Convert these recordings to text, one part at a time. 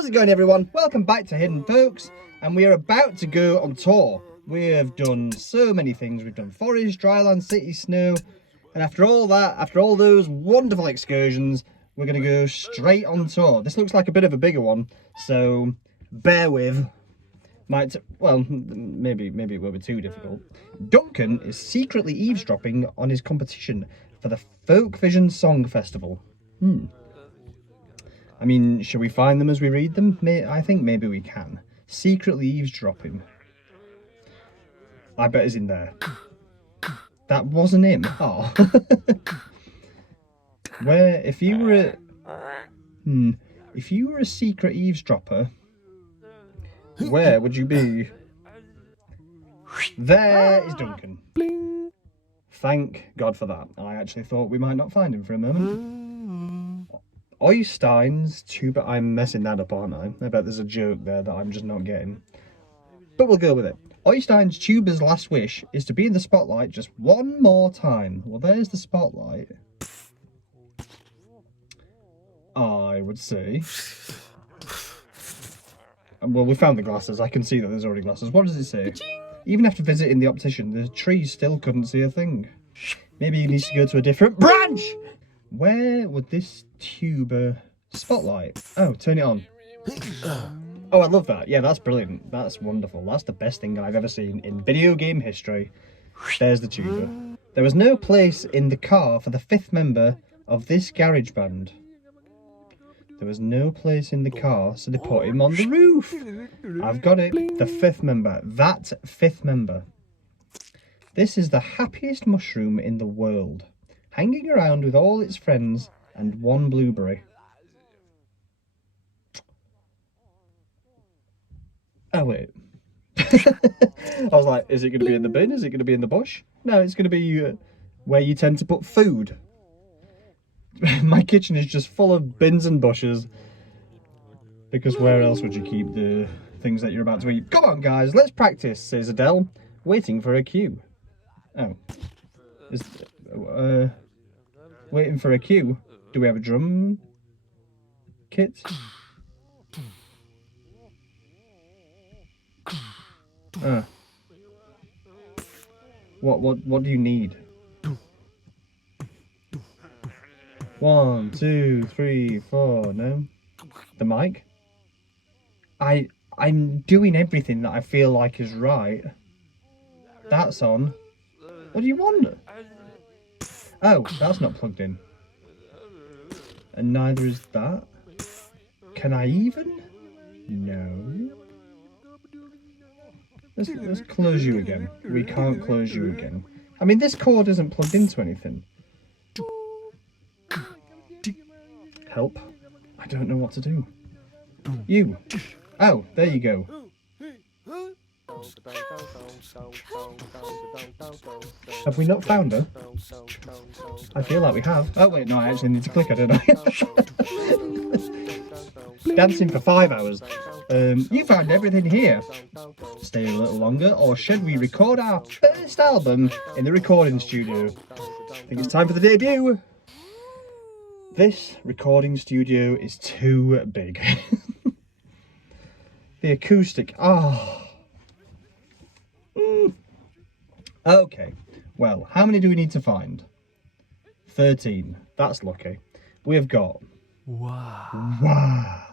How's it going, everyone? Welcome back to Hidden Folks, and we are about to go on tour. We have done so many things. We've done forest, dryland, city, snow, and after all that, after all those wonderful excursions, we're going to go straight on tour. This looks like a bit of a bigger one, so bear with. Well, maybe it won't be too difficult. Duncan is secretly eavesdropping on his competition for the Folk Vision Song Festival. I mean, shall we find them as we read them? I think maybe we can. Secretly eavesdropping. I bet he's in there. That wasn't him. Oh. Where, if you were a secret eavesdropper, where would you be? There is Duncan. Bling. Thank God for that. I actually thought we might not find him for a moment. Oystein's tuba. I'm messing that up, aren't I? I bet there's a joke there that I'm just not getting. But we'll go with it. Oystein's tuba's last wish is to be in the spotlight just one more time. Well, there's the spotlight. I would say. Well, we found the glasses. I can see that there's already glasses. What does it say? Even after visiting the optician, the tree still couldn't see a thing. Maybe he needs to go to a different branch! Where would this tuba spotlight? Oh, turn it on. Oh, I love that. Yeah, that's brilliant. That's wonderful. That's the best thing I've ever seen in video game history. There's the tuba. There was no place in the car for the fifth member of this garage band. There was no place in the car, so they put him on the roof. I've got it. The fifth member. That fifth member. This is the happiest mushroom in the world, hanging around with all its friends and one blueberry. Oh, wait. I was like, is it going to be in the bin? Is it going to be in the bush? No, it's going to be where you tend to put food. My kitchen is just full of bins and bushes. Because where else would you keep the things that you're about to eat? Come on, guys, let's practice, says Adele, waiting for a cue. Oh. Waiting for a cue. Do we have a drum kit? What do you need? 1, 2, 3, 4. No, the mic. I'm doing everything that I feel like is right. That's on. What do you want? Oh, that's not plugged in. And neither is that. Can I even? No. Let's close you again. We can't close you again. I mean, this cord isn't plugged into anything. Help. I don't know what to do. You. Oh, there you go. Have we not found her? I feel like we have. Oh wait, no, I actually need to click her, don't I? Dancing for 5 hours. You found everything here. Stay a little longer, or should we record our first album in the recording studio? I think it's time for the debut. This recording studio is too big. The acoustic. Okay. Well, how many do we need to find? 13. That's lucky. We have got... Wow.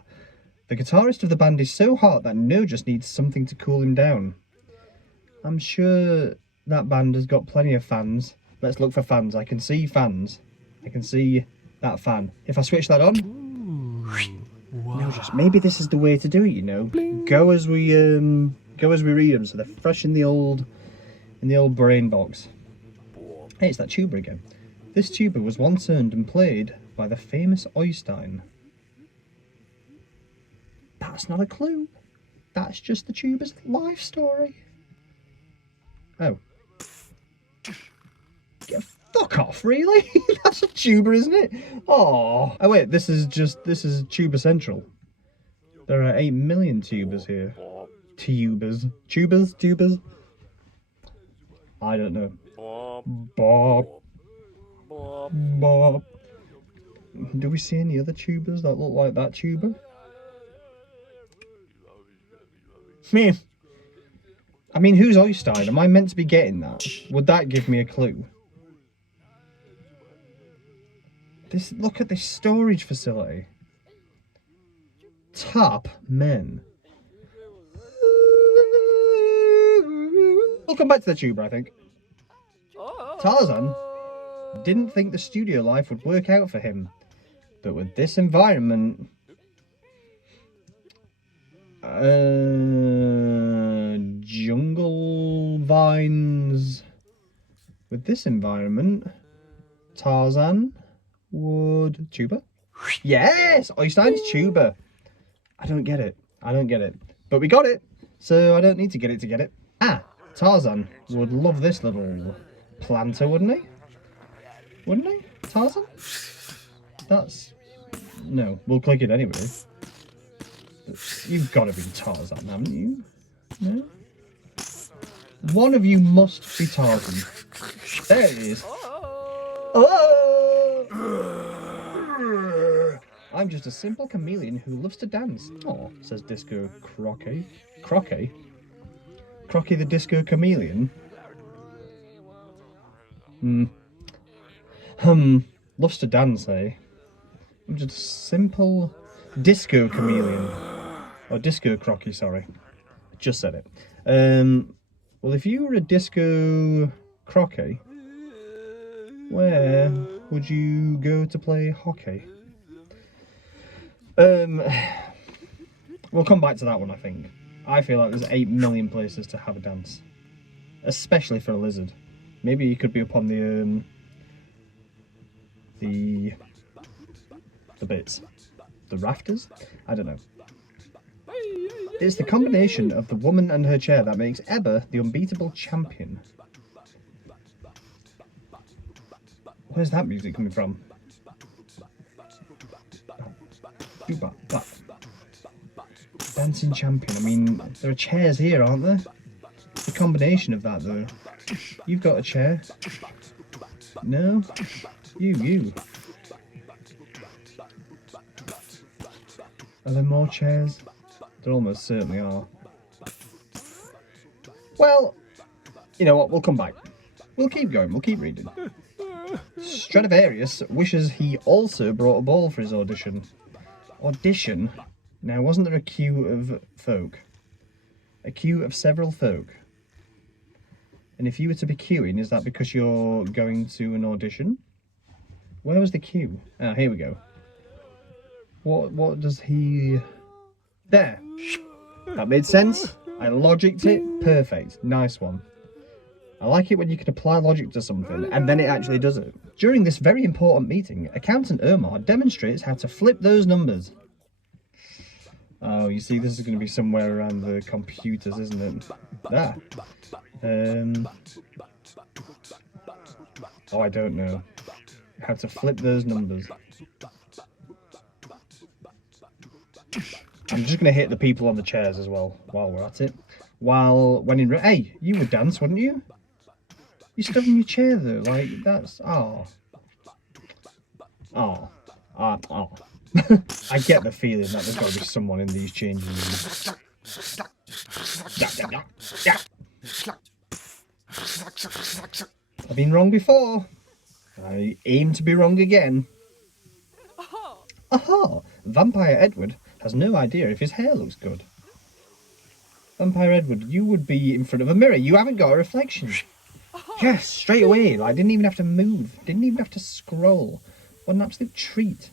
The guitarist of the band is so hot that No just needs something to cool him down. I'm sure that band has got plenty of fans. Let's look for fans. I can see fans. I can see that fan. If I switch that on... No, just maybe this is the way to do it, you know. Go as we read them, so they're fresh in the old brain box. Hey, it's that tuba again. This tuba was once owned and played by the famous Oystein. That's not a clue. That's just the tuba's life story. Oh. Yeah, fuck off, really? That's a tuba, isn't it? Oh wait, this is Tuba Central. There are 8 million tubas here. Tubas? I don't know. Bob. Do we see any other tubas that look like that tuba? I mean, who's Oystein? Am I meant to be getting that? Would that give me a clue? Look at this storage facility. Top men. We'll come back to the tuber, I think. Tarzan didn't think the studio life would work out for him, but with this environment... jungle vines. With this environment, Tarzan would... Tuber? Yes! Oystein's tuber. I don't get it. But we got it, so I don't need to get it to get it. Ah, Tarzan would love this little planter, wouldn't he? Wouldn't he? Tarzan? That's... No, we'll click it anyway. You've got to be Tarzan, haven't you? No? One of you must be Tarzan. There it is. Oh! I'm just a simple chameleon who loves to dance. Oh, says Disco Crocky. Crocky? Crocky the Disco Chameleon? Loves to dance, eh? I'm just a simple Disco Chameleon. Or Disco Crocky, sorry. Just said it. Well, if you were a Disco Crocky, where would you go to play hockey? We'll come back to that one, I think. I feel like there's 8 million places to have a dance. Especially for a lizard. Maybe you could be up on the bits. The rafters? I don't know. It's the combination of the woman and her chair that makes Ebba the unbeatable champion. Where's that music coming from? Dancing champion. I mean, there are chairs here, aren't there? The combination of that, though. You've got a chair. No? You. Are there more chairs? There almost certainly are. Well, you know what? We'll come back. We'll keep going. We'll keep reading. Stradivarius wishes he also brought a ball for his audition. Audition? Now, wasn't there a queue of folk? A queue of several folk? And if you were to be queuing, is that because you're going to an audition? Where was the queue? Ah, here we go. What does he... There. That made sense. I logicked it. Perfect. Nice one. I like it when you can apply logic to something and then it actually does it. During this very important meeting, Accountant Omar demonstrates how to flip those numbers. Oh, you see, this is going to be somewhere around the computers, isn't it? There. Oh, I don't know. How to flip those numbers. I'm just going to hit the people on the chairs as well, while we're at it. When in... Hey, you would dance, wouldn't you? You stood in your chair, though. Like, that's... Oh. I get the feeling that there's got to be someone in these changing rooms. I've been wrong before. I aim to be wrong again. Aha! Vampire Edward has no idea if his hair looks good. Vampire Edward, you would be in front of a mirror. You haven't got a reflection. Yes, straight away. Like, didn't even have to move. Didn't even have to scroll. What an absolute treat.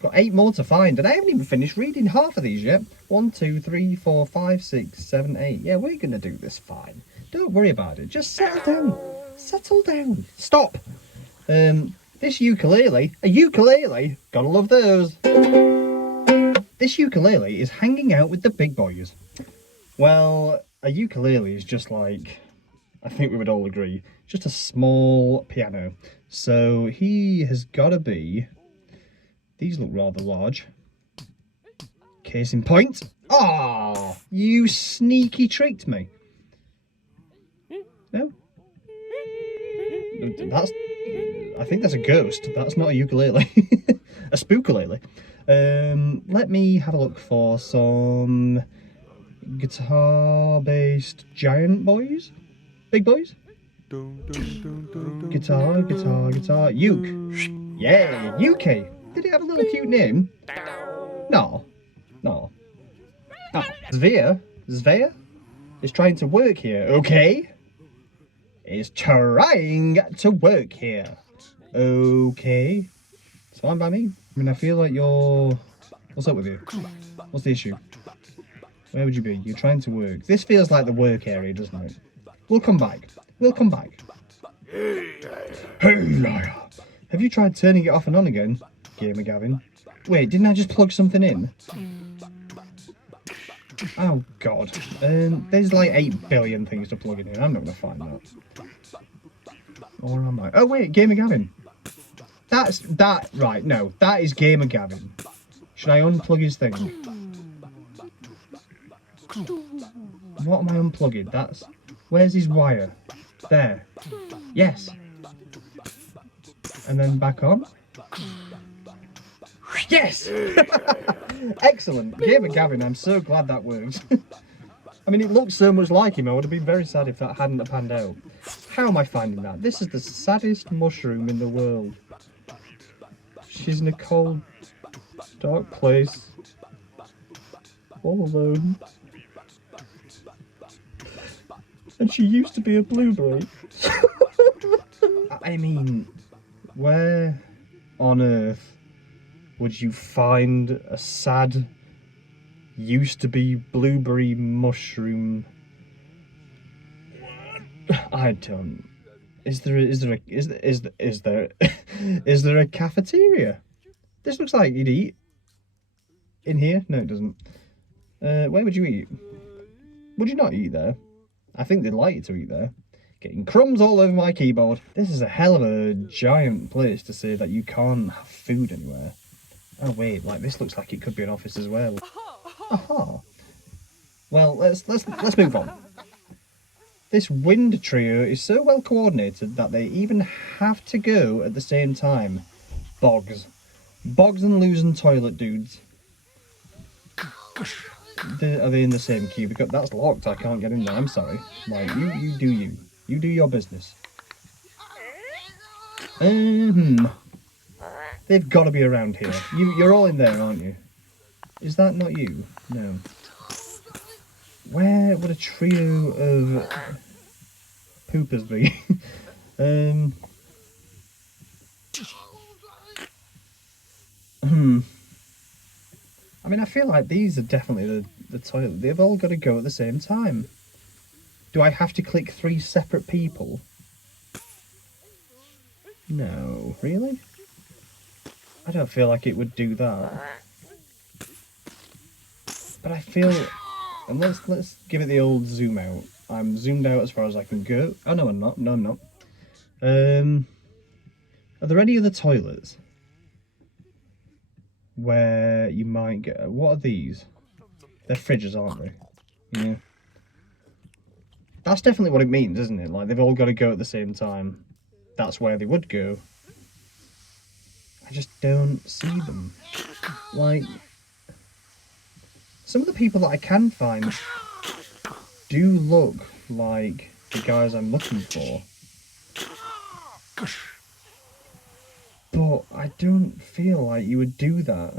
Got 8 more to find, and I haven't even finished reading half of these yet. 1, 2, 3, 4, 5, 6, 7, 8. Yeah, we're going to do this fine. Don't worry about it. Just settle down. Settle down. Stop. This ukulele. A ukulele? Gotta love those. This ukulele is hanging out with the big boys. Well, a ukulele is just like... I think we would all agree. Just a small piano. So he has got to be... These look rather large. Case in point. Ah, you sneaky tricked me. No? That's... I think that's a ghost. That's not a ukulele. A spookulele. Let me have a look for some guitar-based giant boys? Big boys? Guitar, guitar, guitar. Uke. Yeah, UK. Did it have a little cute name? No. No. Oh. Svea? Svea? Is trying to work here, okay? Is trying to work here. Okay. It's fine by me. I mean, I feel like you're... What's up with you? What's the issue? Where would you be? You're trying to work. This feels like the work area, doesn't it? We'll come back. We'll come back. Hey, liar. Have you tried turning it off and on again? Gamer Gavin. Wait, didn't I just plug something in? Oh, God. There's like 8 billion things to plug in here. I'm not going to find that. Or am I? Oh, wait, Gamer Gavin. Right, no. That is Gamer Gavin. Should I unplug his thing? What am I unplugging? Where's his wire? There. Yes. And then back on. Yes! Excellent. Gamer Gavin, I'm so glad that worked. I mean, it looks so much like him. I would have been very sad if that hadn't panned out. How am I finding that? This is the saddest mushroom in the world. She's in a cold, dark place. All alone. And she used to be a blueberry. I mean, where on earth would you find a sad, used to be blueberry mushroom? I don't. Is there a cafeteria? This looks like you'd eat in here. No, it doesn't. Where would you eat? Would you not eat there? I think they'd like you to eat there. Getting crumbs all over my keyboard. This is a hell of a giant place to say that you can't have food anywhere. Oh wait, like this looks like it could be an office as well. Aha. Well, let's move on. This wind trio is so well coordinated that they even have to go at the same time. Boggs and losing toilet dudes. Are they in the same queue? Because that's locked. I can't get in there. I'm sorry. Like you do you. You do your business. They've got to be around here. You're all in there, aren't you? Is that not you? No. Where would a trio of poopers be? I mean, I feel like these are definitely the toilet. They've all got to go at the same time. Do I have to click 3 separate people? No, really? I don't feel like it would do that. But I feel... And let's give it the old zoom out. I'm zoomed out as far as I can go. Oh, no, I'm not. No, I'm not. Are there any other toilets where you might get... What are these? They're fridges, aren't they? Yeah. That's definitely what it means, isn't it? Like, they've all got to go at the same time. That's where they would go. I just don't see them. Like... Some of the people that I can find do look like the guys I'm looking for. But I don't feel like you would do that.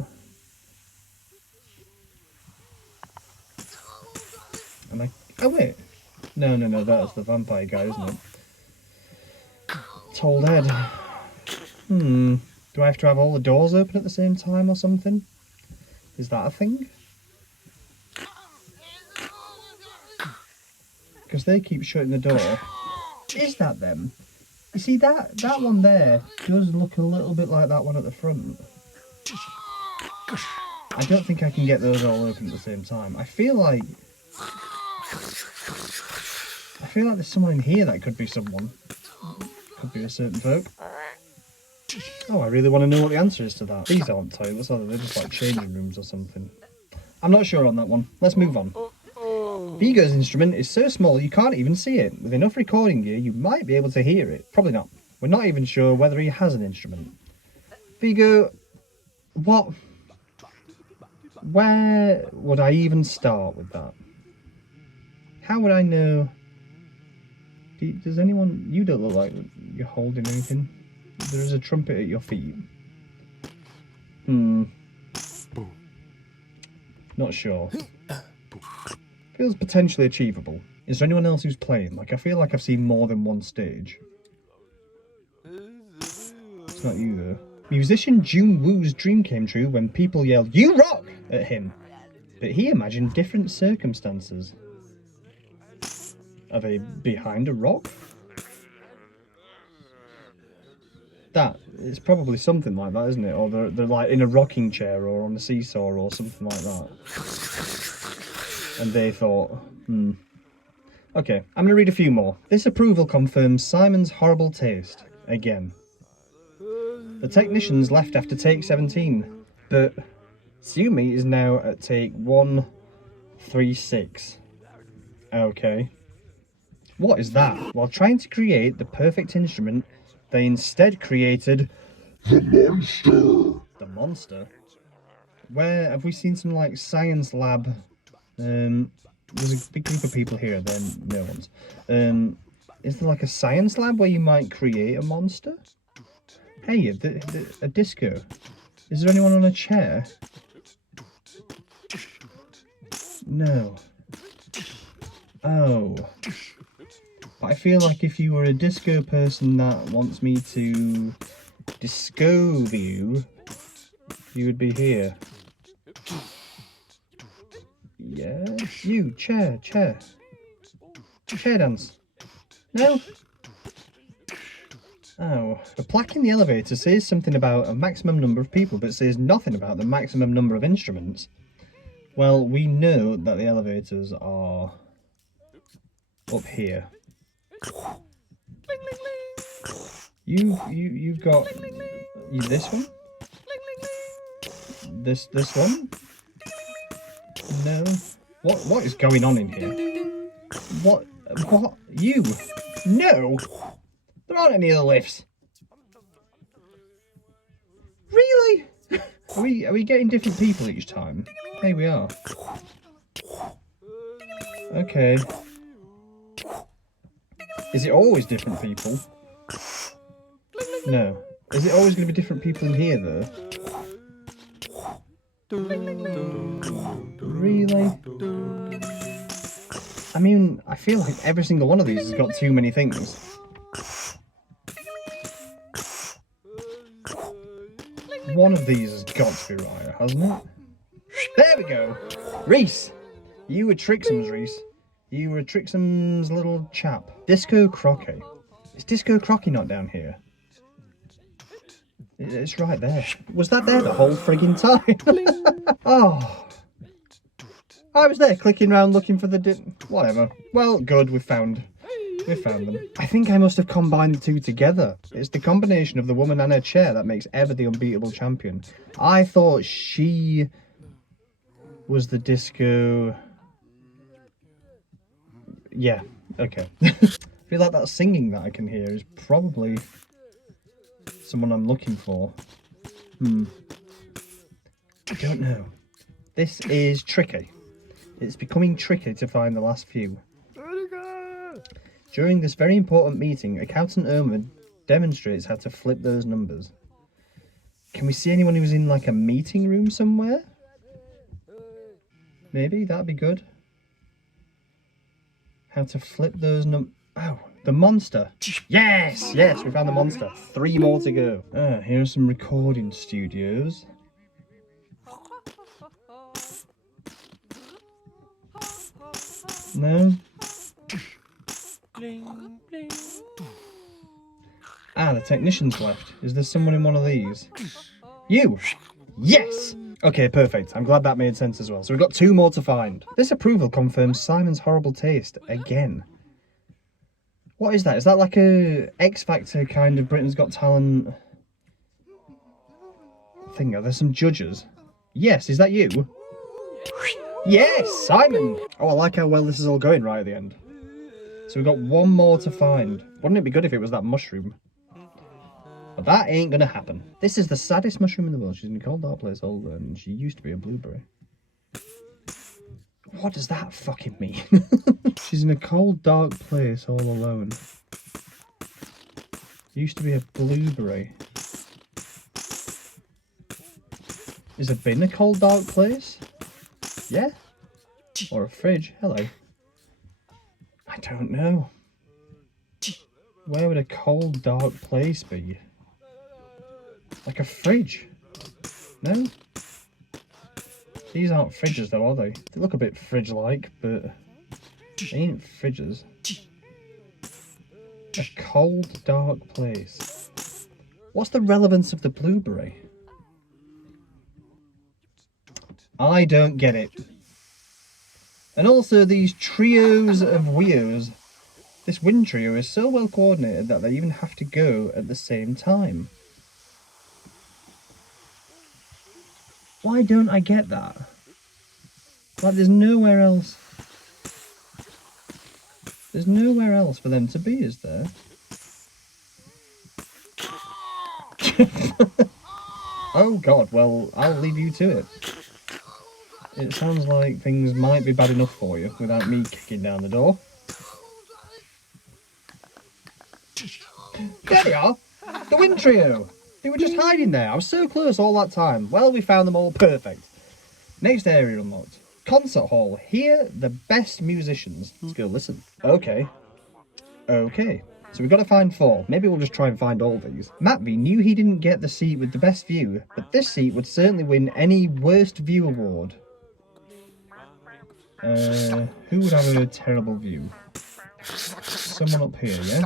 Am I... Oh wait. No, that's the vampire guy, isn't it? Told Ed. Do I have to have all the doors open at the same time or something? Is that a thing? Because they keep shutting the door. Is that them? You see, that one there does look a little bit like that one at the front. I don't think I can get those all open at the same time. I feel like there's someone in here that could be someone. Could be a certain folk. Oh, I really want to know what the answer is to that. These aren't toilets, are they? They're just like changing rooms or something. I'm not sure on that one. Let's move on. Vigo's instrument is so small you can't even see it. With enough recording gear, you might be able to hear it. Probably not. We're not even sure whether he has an instrument. Vigo, what? Where would I even start with that? How would I know? Does anyone... You don't look like you're holding anything. There is a trumpet at your feet. Not sure. Feels potentially achievable. Is there anyone else who's playing? Like, I feel like I've seen more than one stage. It's not you, though. Musician Jung Woo's dream came true when people yelled, "You rock!" at him. But he imagined different circumstances. Are they behind a rock? It's probably something like that, isn't it? Or they're like in a rocking chair or on a seesaw or something like that. And they thought, Okay, I'm going to read a few more. This approval confirms Simon's horrible taste. Again. The technicians left after take 17. But Sumi is now at take 136. Okay. What is that? While trying to create the perfect instrument, they instead created the monster. The monster? Where have we seen some like science lab? There's a big group of people here. Then no one's. Is there like a science lab where you might create a monster? Hey, a disco. Is there anyone on a chair? No. Oh. But I feel like if you were a disco person that wants me to disco you, you would be here. Yeah? You, chair. Chair dance. No? Oh. The plaque in the elevator says something about a maximum number of people, but says nothing about the maximum number of instruments. Well, we know that the elevators are up here. You've got this one? This one? No. What is going on in here? What? You? No! There aren't any other lifts. Really? Are we getting different people each time? Hey, we are. Okay. Is it always different people? No. Is it always going to be different people in here, though? Really? I mean, I feel like every single one of these has got too many things. One of these has got to be Raya, hasn't it? There we go! Reese! You were Trixum's, Reese. You were Trixum's little chap. Disco Crocky. Is Disco Crocky not down here? It's right there. Was that there the whole frigging time? Oh. I was there clicking around looking for the whatever. Well, good, we found them. I think I must have combined the two together. It's the combination of the woman and her chair that makes Eva the unbeatable champion. I thought she was the disco... Yeah, okay. I feel like that singing that I can hear is probably someone I'm looking for. I don't know. This is tricky. It's becoming tricky to find the last few. During this very important meeting, Accountant Irma demonstrates how to flip those numbers. Can we see anyone who's in like a meeting room somewhere? Maybe, that'd be good. How to flip those numbers. Oh, the monster. Yes, yes, we found the monster. 3 more to go. Here are some recording studios. No? Ah, the technician's left. Is there someone in one of these? You! Yes! Okay, perfect. I'm glad that made sense as well. So we've got 2 more to find. This approval confirms Simon's horrible taste again. What is that? Is that like a X Factor kind of Britain's Got Talent thing? Are there some judges? Yes, is that you? Yes, Simon! Oh, I like how well this is all going right at the end. So we've got 1 more to find. Wouldn't it be good if it was that mushroom? But that ain't gonna happen. This is the saddest mushroom in the world. She's in a cold dark place older and she used to be a blueberry. What does that fucking mean? She's in a cold, dark place all alone. Used to be a blueberry. Is it been a cold, dark place? Yeah? Or a fridge? Hello. I don't know. Where would a cold, dark place be? Like a fridge? No? These aren't fridges though, are they? They look a bit fridge-like, but they ain't fridges. A cold, dark place. What's the relevance of the blueberry? I don't get it. And also these trios of weirdos. This wind trio is so well coordinated that they even have to go at the same time. Why don't I get that? Like there's nowhere else. There's nowhere else for them to be, is there? Oh god, well, I'll leave you to it. It sounds like things might be bad enough for you without me kicking down the door. There they are! The wind trio! They were just hiding there. I was so close all that time. Well, we found them all. Perfect. Next area unlocked. Concert hall. Here, the best musicians. Let's go listen. Okay. Okay. So we've got to find 4. Maybe we'll just try and find all these. Matvey knew he didn't get the seat with the best view, but this seat would certainly win any worst view award. Who would have a terrible view? Someone up here, yeah?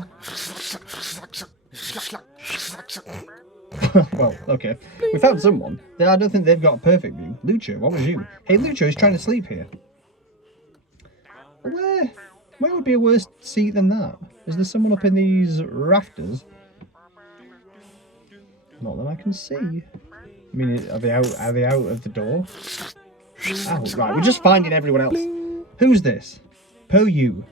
Well, okay. We found someone. I don't think they've got a perfect view. Lucho, what was you? Hey, Lucho is trying to sleep here. Where would be a worse seat than that? Is there someone up in these rafters? Not that I can see. I mean, are they out of the door? Oh, right, we're just finding everyone else. Who's this? Po you.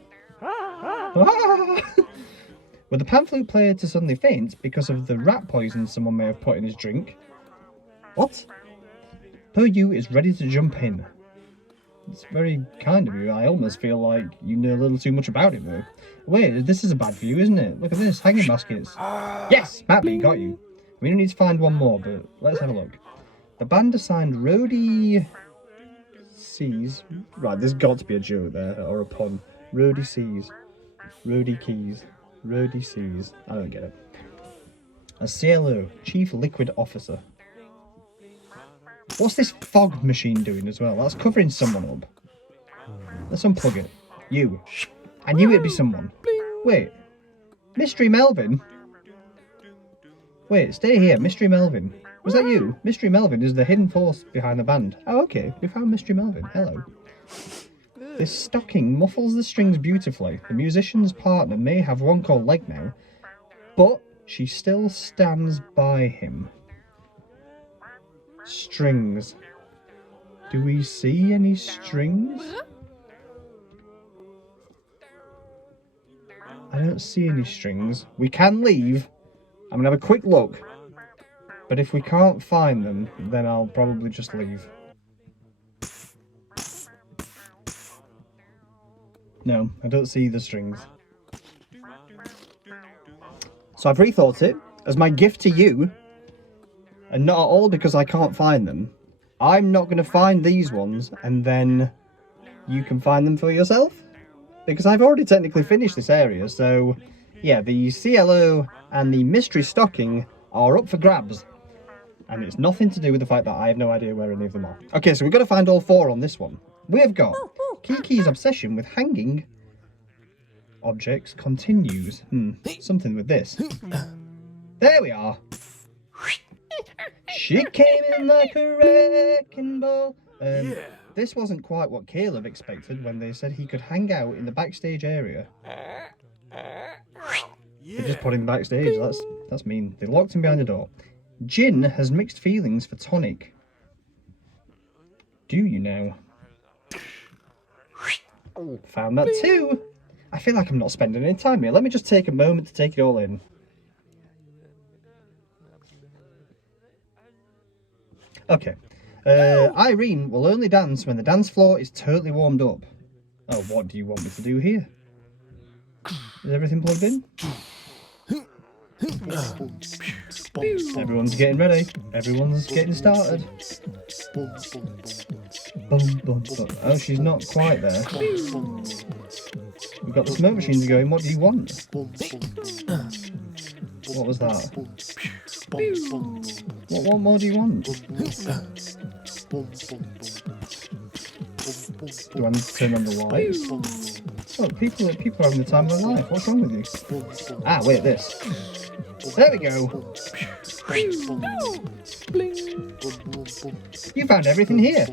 Were the pan flute player to suddenly faint because of the rat poison someone may have put in his drink? What? Po you is ready to jump in. It's very kind of you. I almost feel like you know a little too much about it, though. Wait, this is a bad view, isn't it? Look at this, hanging baskets. Yes, Matvey, got you. We don't need to find one more, but let's have a look. The band assigned Rhodey Seas. Right, there's got to be a joke there, or a pun. Rhodey Seas. Rhodey Keys. Rhodey Seas. I don't get it. A CLO, Chief Liquid Officer. What's this fog machine doing as well? That's covering someone up. Let's unplug it. You. I knew it'd be someone. Wait. Mystery Melvin? Wait, stay here. Mystery Melvin. Was that you? Mystery Melvin is the hidden force behind the band. Oh, okay. We found Mystery Melvin. Hello. This stocking muffles the strings beautifully. The musician's partner may have one cold leg now, but she still stands by him. Strings. Do we see any strings? I don't see any strings. We can leave. I'm going to have a quick look. But if we can't find them, then I'll probably just leave. No, I don't see the strings. So I've rethought it. As my gift to you, and not at all because I can't find them, I'm not going to find these ones, and then you can find them for yourself. Because I've already technically finished this area, so yeah, the CLO and the mystery stocking are up for grabs. And it's nothing to do with the fact that I have no idea where any of them are. Okay, so we've got to find all 4 on this one. We have got Kiki's obsession with hanging objects continues. Something with this. There we are. She came in like a wrecking ball. This wasn't quite what Caleb expected when they said he could hang out in the backstage area. They just put him backstage. That's mean. They locked him behind the door. Jin has mixed feelings for Tonic. Do you now? Found that too. I feel like I'm not spending any time here. Let me just take a moment to take it all in. Okay. Irene will only dance when the dance floor is totally warmed up. Oh, what do you want me to do here? Is everything plugged in? Everyone's getting ready. Everyone's getting started. Boom, boom, boom. Oh, she's not quite there. We've got the smoke machines going. What do you want? What was that? What more do you want? Do I need to turn on the lights? Oh, people are having the time of their life. What's wrong with you? Ah, wait, this. There we go. You found everything here.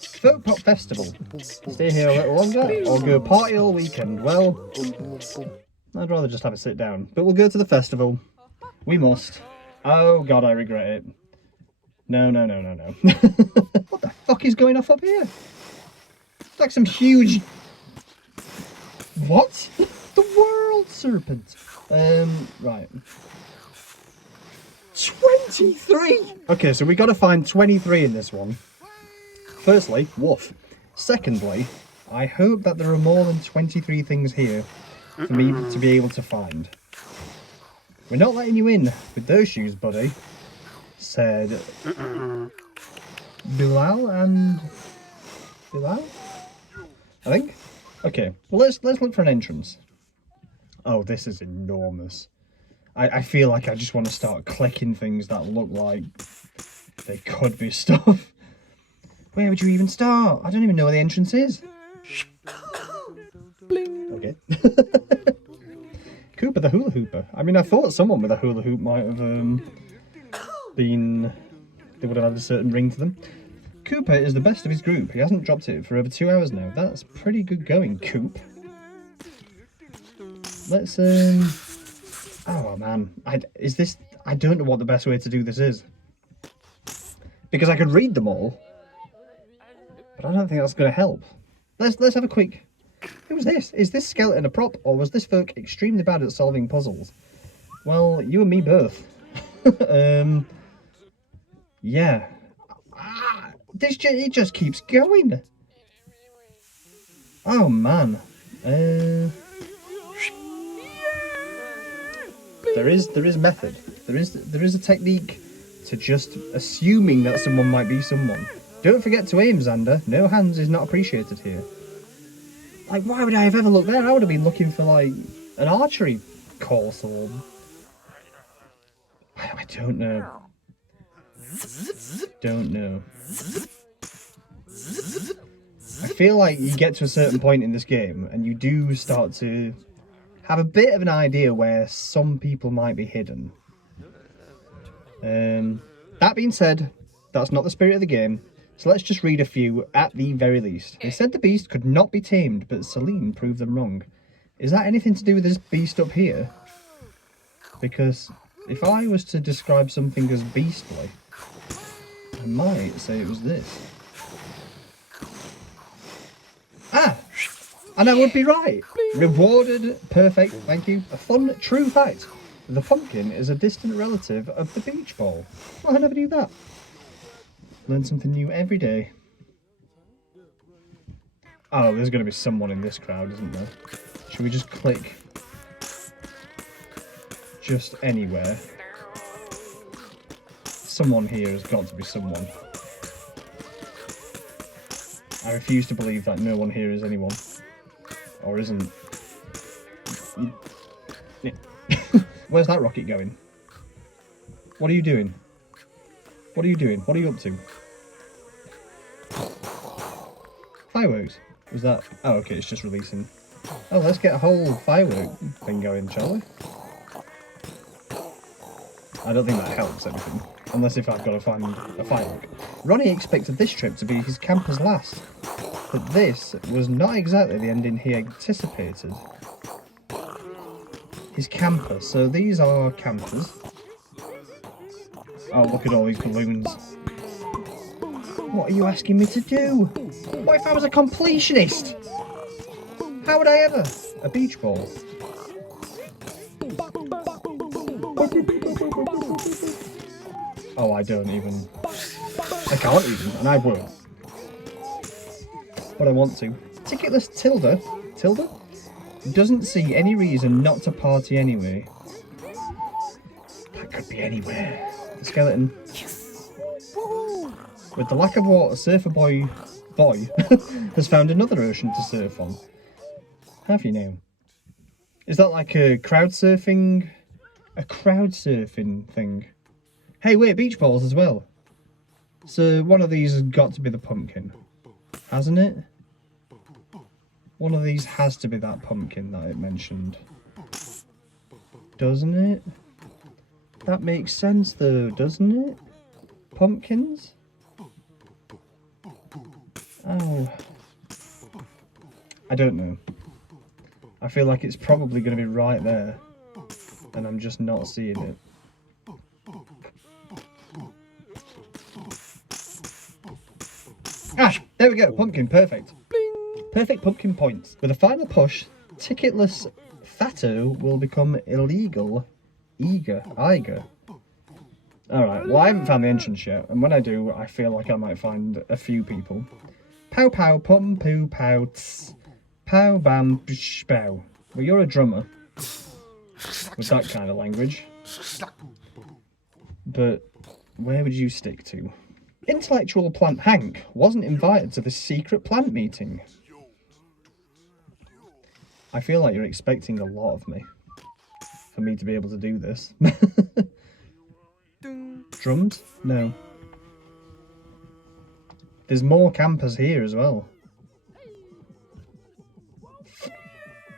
Folk Pop Festival. Stay here a little longer or go party all weekend. Well, I'd rather just have a sit down. But we'll go to the festival. We must. Oh god, I regret it. No. What the fuck is going off up here? It's like some huge... What? The world serpent. Right. 23! Okay, so we got to find 23 in this one. Firstly, woof. Secondly, I hope that there are more than 23 things here for me to be able to find. We're not letting you in with those shoes, buddy, said Bilal and... Bilal? I think? Okay, well let's look for an entrance. Oh, this is enormous. I feel like I just want to start clicking things that look like they could be stuff. Where would you even start? I don't even know where the entrance is. Okay. Koopa the hula hooper. I mean, I thought someone with a hula hoop might have been... They would have had a certain ring to them. Koopa is the best of his group. He hasn't dropped it for over 2 hours now. That's pretty good going, Coop. Let's oh man, I don't know what the best way to do this is. Because I could read them all, but I don't think that's going to help. Let's have a quick... Who's this? Is this skeleton a prop, or was this folk extremely bad at solving puzzles? Well, you and me both. Yeah. It just keeps going. Oh man. There is method. There is a technique to just assuming that someone might be someone. Don't forget to aim, Xander. No hands is not appreciated here. Like, why would I have ever looked there? I would have been looking for, like, an archery course or... I don't know. Don't know. I feel like you get to a certain point in this game and you do start to have a bit of an idea where some people might be hidden. That being said, that's not the spirit of the game. So let's just read a few at the very least. They said the beast could not be tamed, but Celine proved them wrong. Is that anything to do with this beast up here? Because if I was to describe something as beastly, I might say it was this. Ah! And I would be right. Rewarded. Perfect. Thank you. A fun, true fact. The pumpkin is a distant relative of the beach ball. Well, I never knew that. Learn something new every day. Oh, there's going to be someone in this crowd, isn't there? Should we just click just anywhere? Someone here has got to be someone. I refuse to believe that no one here is anyone. Or isn't. Where's that rocket going? What are you doing? What are you doing? What are you up to? Fireworks? Was that... Oh, okay, it's just releasing. Oh, let's get a whole firework thing going, shall we? I don't think that helps anything. Unless if I've got to find a firework. Ronnie expected this trip to be his camper's last. But this was not exactly the ending he anticipated. His camper. So these are campers. Oh, look at all these balloons. What are you asking me to do? What if I was a completionist? How would I ever? A beach ball. Oh, I don't even... I can't even, and I won't. But I want to. Ticketless Tilda doesn't see any reason not to party anyway. That could be anywhere. The skeleton. With the lack of water, Surfer Boy has found another ocean to surf on. Have you now? Is that like a crowd surfing thing? Hey, wait, beach balls as well. So one of these has got to be the pumpkin, hasn't it? One of these has to be that pumpkin that it mentioned. Doesn't it? That makes sense though, doesn't it? Pumpkins? Oh. I don't know. I feel like it's probably going to be right there. And I'm just not seeing it. Ah! There we go! Pumpkin, perfect. Perfect pumpkin points. With a final push, ticketless Thatto will become illegal. Eiger. Alright, well I haven't found the entrance yet, and when I do, I feel like I might find a few people. Pow pow pum poo pow tss. Pow bam psh pow. Well, you're a drummer. With that kind of language. But where would you stick to? Intellectual Plant Hank wasn't invited to the secret plant meeting. I feel like you're expecting a lot of me. For me to be able to do this. Drums? No. There's more campers here as well.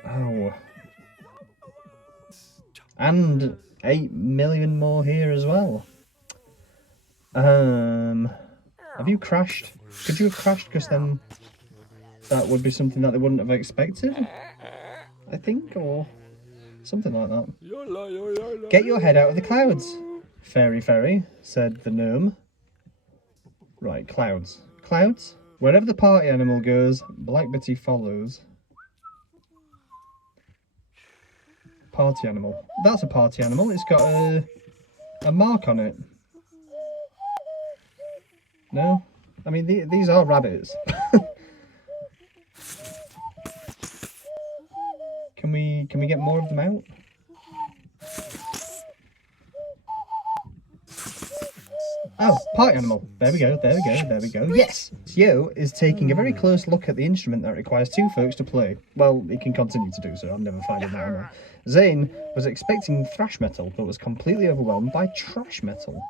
Oh. And 8 million more here as well. Have you crashed? Could you have crashed? Because then that would be something that they wouldn't have expected, I think, or something like that. Get your head out of the clouds, fairy, said the gnome. Right, clouds. Clouds? Wherever the party animal goes, Black Betty follows. Party animal. That's a party animal. It's got a mark on it. No? I mean, these are rabbits. Can we get more of them out? Oh, party animal. There we go. Yes! Yo is taking a very close look at the instrument that requires 2 folks to play. Well, he can continue to do so. I'm never finding that out. Zane was expecting thrash metal, but was completely overwhelmed by trash metal.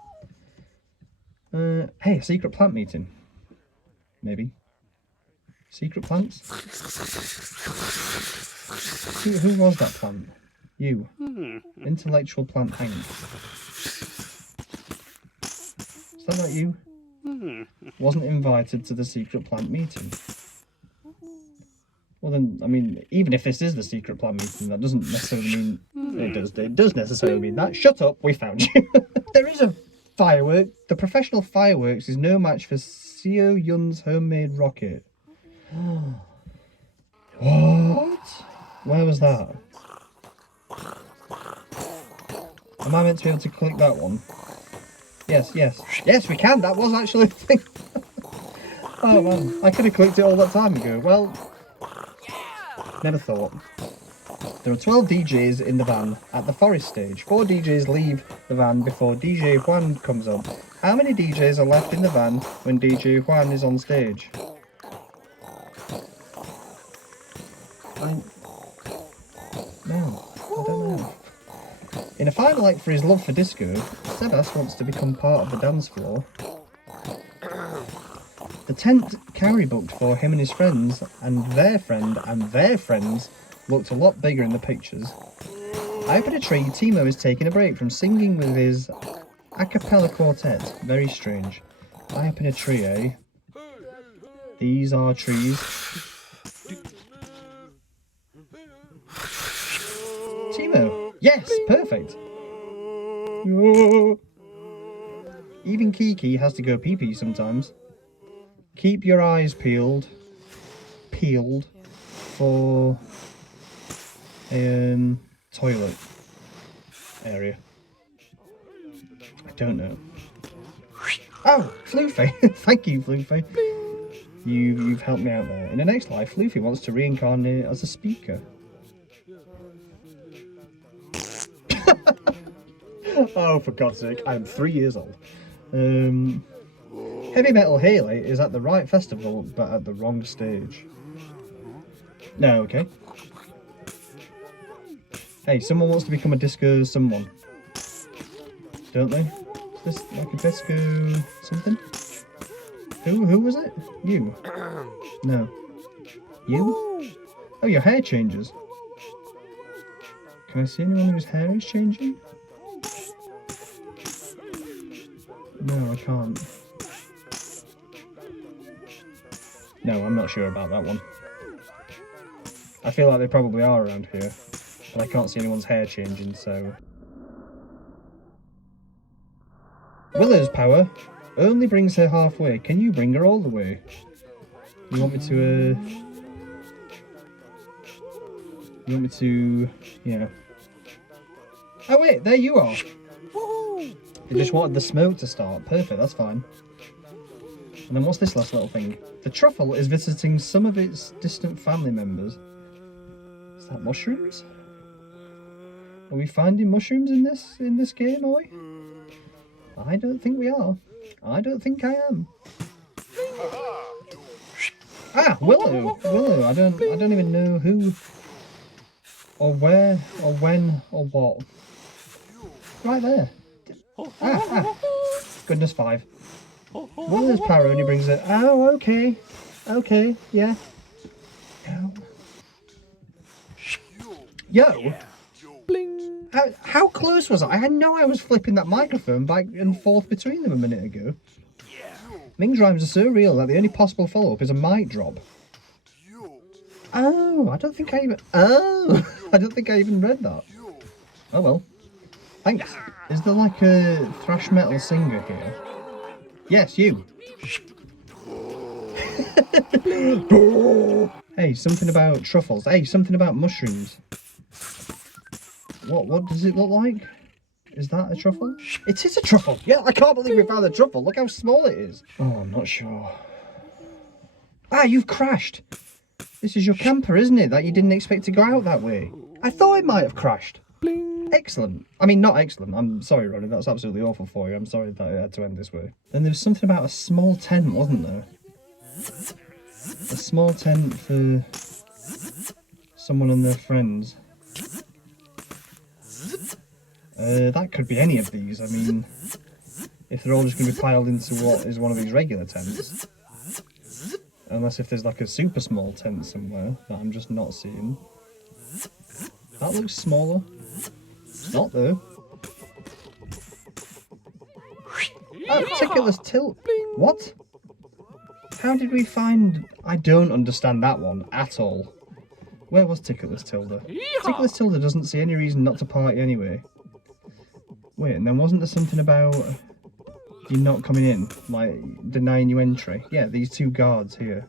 Hey, a secret plant meeting. Maybe. Secret plants? Who was that plant? You. Intellectual Plant Hank. Is that not you? Wasn't invited to the secret plant meeting. Well then, I mean, even if this is the secret plant meeting, that doesn't necessarily mean... It does necessarily mean that. Shut up, we found you. There is a firework. The professional fireworks is no match for Seo Yun's homemade rocket. What? Where was that? Am I meant to be able to click that one? Yes, we can. That was actually the thing. Oh man, I could have clicked it all that time ago. Well, never thought. There are 12 DJs in the van at the forest stage. 4 DJs leave the van before DJ Juan comes up. How many DJs are left in the van when DJ Juan is on stage? No, I don't know. In a final act for his love for disco, Sebas wants to become part of the dance floor. The tent Cowrie booked for him and his friends, and their friends, looked a lot bigger in the pictures. Up in a tree, Timo is taking a break from singing with his a cappella quartet. Very strange. Up in a tree, eh? These are trees. Timo! Yes! Perfect! Even Kiki has to go pee-pee sometimes. Keep your eyes peeled for a toilet area. I don't know. Oh, Floofy. Thank you, Floofy. You've helped me out there. In the next life, Floofy wants to reincarnate as a speaker. Oh, for God's sake, I am 3 years old. Heavy Metal Haley is at the right festival, but at the wrong stage. No, okay. Hey, someone wants to become a disco someone. Don't they? Is this like a disco something? Who was it? You? No. You? Oh, your hair changes. Can I see anyone whose hair is changing? No, I can't. No, I'm not sure about that one. I feel like they probably are around here, but I can't see anyone's hair changing, so... Willow's power only brings her halfway. Can you bring her all the way? You want me to, You want me to... Yeah. Oh wait, there you are! You just wanted the smoke to start. Perfect, that's fine. And then what's this last little thing? The truffle is visiting some of its distant family members. Is that mushrooms? Are we finding mushrooms in this game, are we? I don't think we are. I don't think I am. Ah, Willow! Willow, I don't even know who or where or when or what. Right there. Goodness 5. Willow's power only brings it. Oh, okay. Okay, yeah. Yo! Bling! How close was I? I know I was flipping that microphone back and forth between them a minute ago. Ming's rhymes are so real that the only possible follow-up is a mic drop. Oh, I don't think I even... Oh! I don't think I even read that. Oh well. Thanks. Is there like a thrash metal singer here? Yes, you. Hey, something about truffles. Hey, something about mushrooms. What does it look like? Is that a truffle? It is a truffle! Yeah, I can't believe we found a truffle. Look how small it is. Oh, I'm not sure. Ah, you've crashed. This is your camper, isn't it? That you didn't expect to go out that way. I thought it might have crashed. Bling. Excellent. I mean, not excellent. I'm sorry, Ronnie. That's absolutely awful for you. I'm sorry that it had to end this way. Then there was something about a small tent, wasn't there? A small tent for someone and their friends. That could be any of these. I mean, if they're all just going to be piled into what is one of these regular tents. Unless if there's like a super small tent somewhere that I'm just not seeing. That looks smaller. It's not though. Oh, Tickler's Tilt. What? How did we find... I don't understand that one at all. Where was Tickler's Tilda? Tickler's Tilda doesn't see any reason not to party anyway. Wait, and then wasn't there something about you not coming in? Like, denying you entry? Yeah, these two guards here.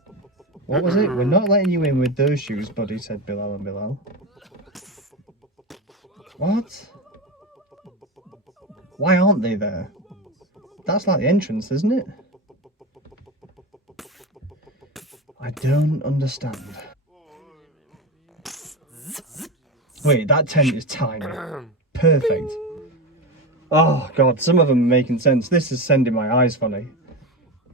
What was it? We're not letting you in with those shoes, buddy, said Bilal and Bilal. What? Why aren't they there? That's like the entrance, isn't it? I don't understand. Wait, that tent is tiny. Perfect. Oh god, some of them are making sense. This is sending my eyes funny.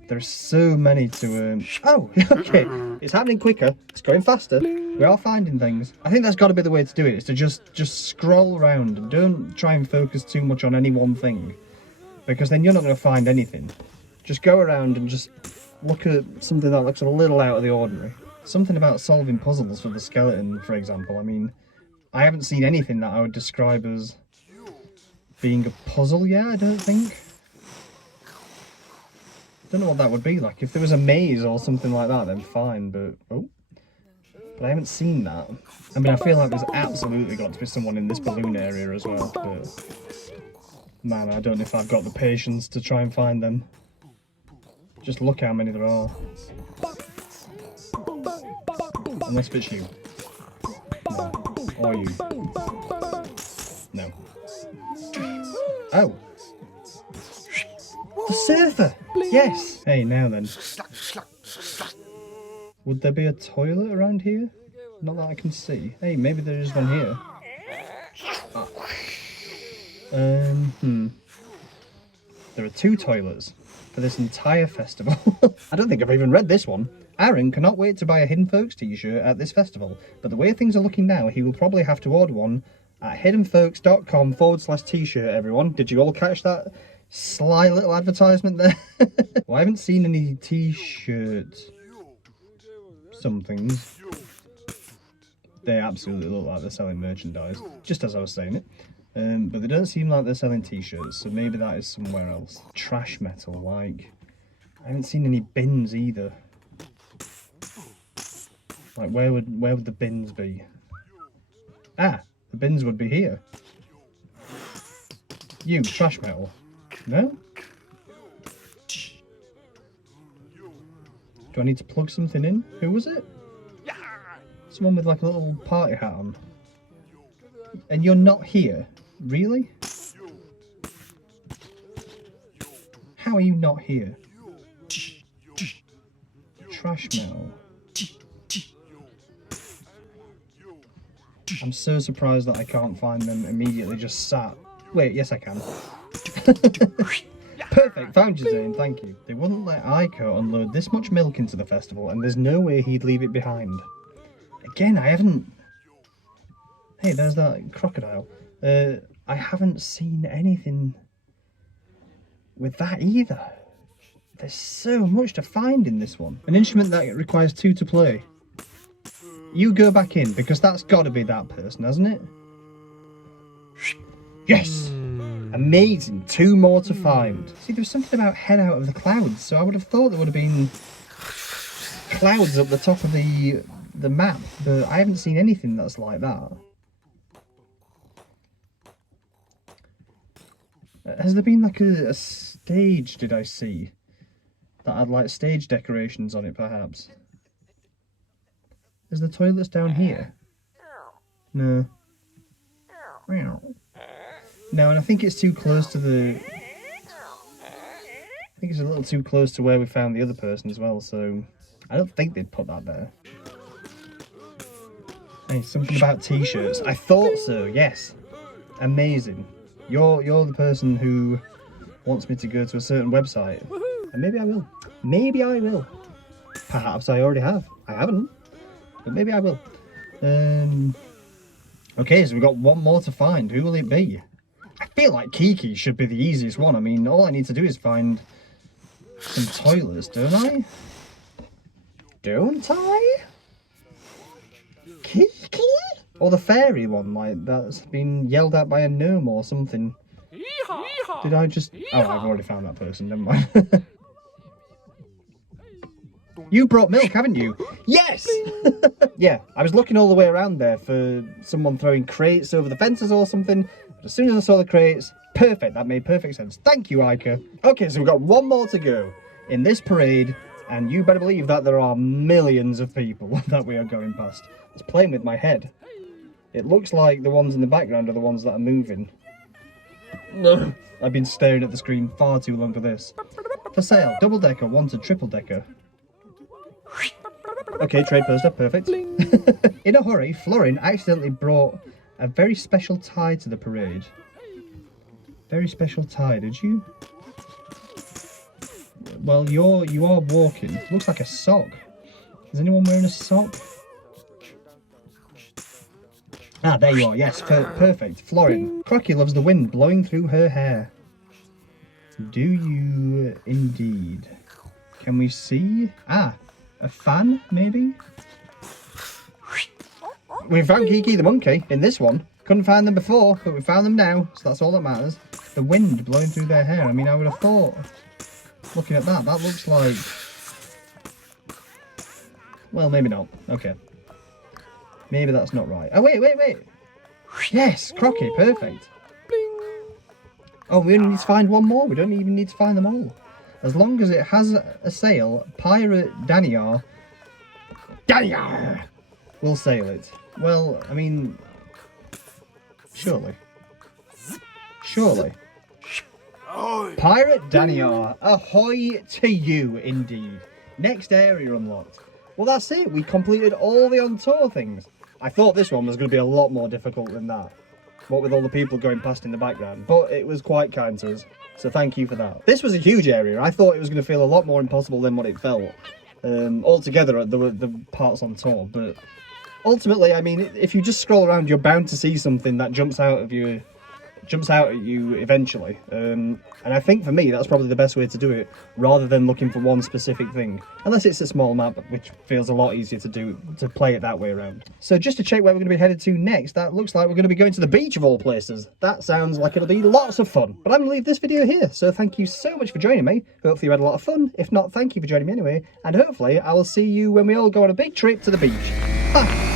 There's so many to... Oh, okay. It's happening quicker. It's going faster. We are finding things. I think that's got to be the way to do it. Is to just scroll around and don't try and focus too much on any one thing. Because then you're not going to find anything. Just go around and just look at something that looks a little out of the ordinary. Something about solving puzzles for the skeleton, for example. I mean, I haven't seen anything that I would describe as being a puzzle yet, I don't think. Don't know what that would be like. If there was a maze or something like that, then fine, but... Oh. But I haven't seen that. I mean, I feel like there's absolutely got to be someone in this balloon area as well, but... Man, I don't know if I've got the patience to try and find them. Just look how many there are. Unless it's you. No. Or you. No. Oh! The surfer! Yes! Hey, now then. Would there be a toilet around here? Not that I can see. Hey, maybe there is one here. Ah. There are 2 toilets for this entire festival. I don't think I've even read this one. Aaron cannot wait to buy a Hidden Folks t-shirt at this festival, but the way things are looking now, he will probably have to order one at hiddenfolks.com/t-shirt, everyone. Did you all catch that sly little advertisement there? Well, I haven't seen any t-shirt somethings. They absolutely look like they're selling merchandise, just as I was saying it. But they don't seem like they're selling t-shirts, so maybe that is somewhere else. Trash metal, like... I haven't seen any bins either. Like, where would the bins be? Ah, the bins would be here. You, trash metal. No? Do I need to plug something in? Who was it? Someone with like a little party hat on. And you're not here? Really? How are you not here? Trash metal. I'm so surprised that I can't find them immediately just sat. Wait, yes I can. Perfect, found you, Zane, thank you. They wouldn't let Aiko unload this much milk into the festival, and there's no way he'd leave it behind. Again, I haven't... Hey, there's that crocodile. I haven't seen anything with that either. There's so much to find in this one. An instrument that requires 2 to play. You go back in, because that's got to be that person, hasn't it? Yes! Amazing, 2 more to find. See, there was something about head out of the clouds, so I would have thought there would have been clouds up the top of the map, but I haven't seen anything that's like that. Has there been like a stage, did I see, that had like stage decorations on it perhaps? Is the toilets down here? No. No, and I think it's too close to the... I think it's a little too close to where we found the other person as well, so... I don't think they'd put that there. Hey, something about t-shirts. I thought so, yes. Amazing. You're the person who wants me to go to a certain website. And maybe I will. Maybe I will. Perhaps I already have. I haven't. But maybe I will. Okay, so we've got 1 more to find. Who will it be? I feel like Kiki should be the easiest one. I mean, all I need to do is find some toilets, don't I? Don't I? Kiki? Or the fairy one, like, that's been yelled at by a gnome or something. Did I just... Oh, I've already found that person, never mind. You brought milk, haven't you? Yes! Yeah, I was looking all the way around there for someone throwing crates over the fences or something. But as soon as I saw the crates, perfect, that made perfect sense. Thank you, Aiko. Okay, so we've got 1 more to go in this parade, and you better believe that there are millions of people that we are going past. It's playing with my head. It looks like the ones in the background are the ones that are moving. No, I've been staring at the screen far too long for this. For sale, double-decker, wanted triple-decker. Okay, trade poster, perfect. In a hurry, Florin accidentally brought a very special tie to the parade. Very special tie, did you? Well, you are walking. Looks like a sock. Is anyone wearing a sock? Ah, there you are. Yes, perfect. Florin. Crocky loves the wind blowing through her hair. Do you indeed? Can we see? Ah, a fan, maybe? We found Kiki the monkey in this one. Couldn't find them before, but we found them now, so that's all that matters. The wind blowing through their hair. I mean, I would have thought, looking at that looks like... Well, maybe not. Okay. Maybe that's not right. Oh, wait. Yes, Crocky, perfect. Oh, we only need to find 1 more. We don't even need to find them all. As long as it has a sail, Pirate Danyar will sail it. Well, I mean, surely. Pirate Daniar, ahoy to you indeed. Next area unlocked. Well, that's it. We completed all the on tour things. I thought this one was going to be a lot more difficult than that. What with all the people going past in the background. But it was quite kind to us. So thank you for that. This was a huge area. I thought it was going to feel a lot more impossible than what it felt. Altogether, there were the parts on tour. But ultimately, I mean, if you just scroll around, you're bound to see something that jumps out at you eventually. And I think for me, that's probably the best way to do it, rather than looking for one specific thing. Unless it's a small map, which feels a lot easier to play it that way around. So just to check where we're going to be headed to next, that looks like we're going to be going to the beach of all places. That sounds like it'll be lots of fun. But I'm going to leave this video here, so thank you so much for joining me. Hopefully you had a lot of fun. If not, thank you for joining me anyway. And hopefully I will see you when we all go on a big trip to the beach. Bye!